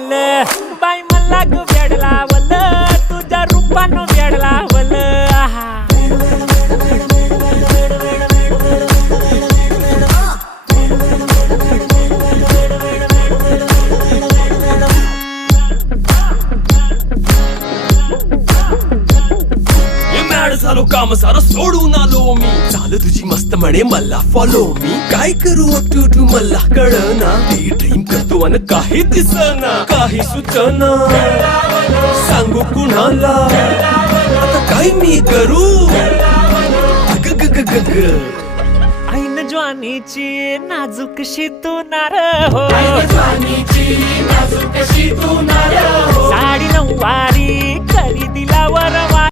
वल बाई मला ग वेडला वल तुझ्या रूपानं वेडला वल आहा झालो काम सारं सोडून आलो मी चाल तुझी मस्त म्हणे मला फॉलो मी काय करू टू मला कळना ती ड्रीम करतो आणि काही दिसना काही सुचना सांगू कुणाला आता काय मी करू ऐन ज्वानीची नाजूकशी तू नार हो साडी नऊवारी करी दिला वरवा